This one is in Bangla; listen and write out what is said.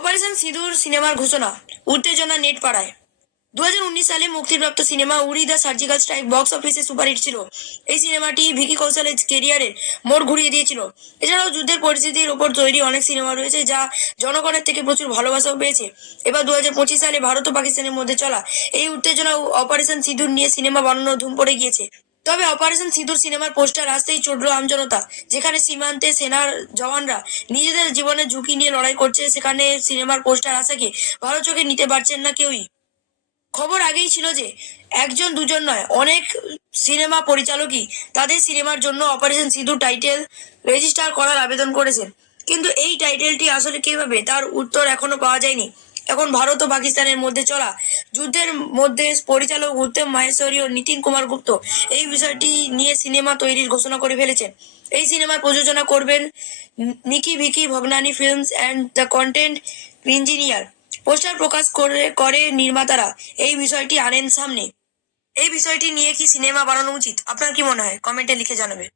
অপারেশন সিঁদুর সিনেমার ঘোষণা, উত্তেজনা নেট পাড়ায়। 2019 সালে মুক্তিপ্রাপ্ত cinema Uri the surgical strike box অফিসে সুপারহিট ছিল। এই সিনেমাটি ভিকি কৌশলের কেরিয়ারের মোড় ঘুরিয়ে দিয়েছিল। এছাড়াও যুদ্ধের পরিস্থিতির ওপর তৈরি অনেক সিনেমা রয়েছে যা জনগণের থেকে প্রচুর ভালোবাসাও পেয়েছে। এবার 2025 সালে ভারত ও পাকিস্তানের মধ্যে চলা এই উত্তেজনা ও অপারেশন সিঁদুর নিয়ে সিনেমা বানানোর ধুম পড়ে গিয়েছে। তবে অপারেশন সিঁদুর সিনেমার পোস্টার আসতেই চড়ল আমজনতা। যেখানে সীমান্তে সেনার জওয়ানরা নিজেদের জীবনের ঝুঁকি নিয়ে লড়াই করছে, সেখানে সিনেমার পোস্টার আসাকে ভালো চোখে নিতে পারছেন না কেউই। খবর আগেই ছিল যে একজন দুজন নয়, অনেক সিনেমা পরিচালকই তাদের সিনেমার জন্য অপারেশন সিঁদুর টাইটেল রেজিস্টার করার আবেদন করেছেন। কিন্তু এই টাইটেলটি আসলে কিভাবে, তার উত্তর এখনো পাওয়া যায়নি। এখন ভারত ও পাকিস্তানের মধ্যে চলা যুদ্ধের মধ্যে পরিচালক উত্তম মাহেশ্বরী ও নিতিন কুমার গুপ্ত এই বিষয়টি নিয়ে সিনেমা তৈরির ঘোষণা করে ফেলেছেন। এই সিনেমার প্রযোজনা করবেন Nikki Vicky Bhagnani Films and The Content Engineer. Poster প্রকাশ করে নির্মাতারা এই বিষয়টি আনেন সামনে। এই বিষয়টি নিয়ে কি সিনেমা বানানো উচিত, আপনার কি মনে হয়? কমেন্টে লিখে জানাবে।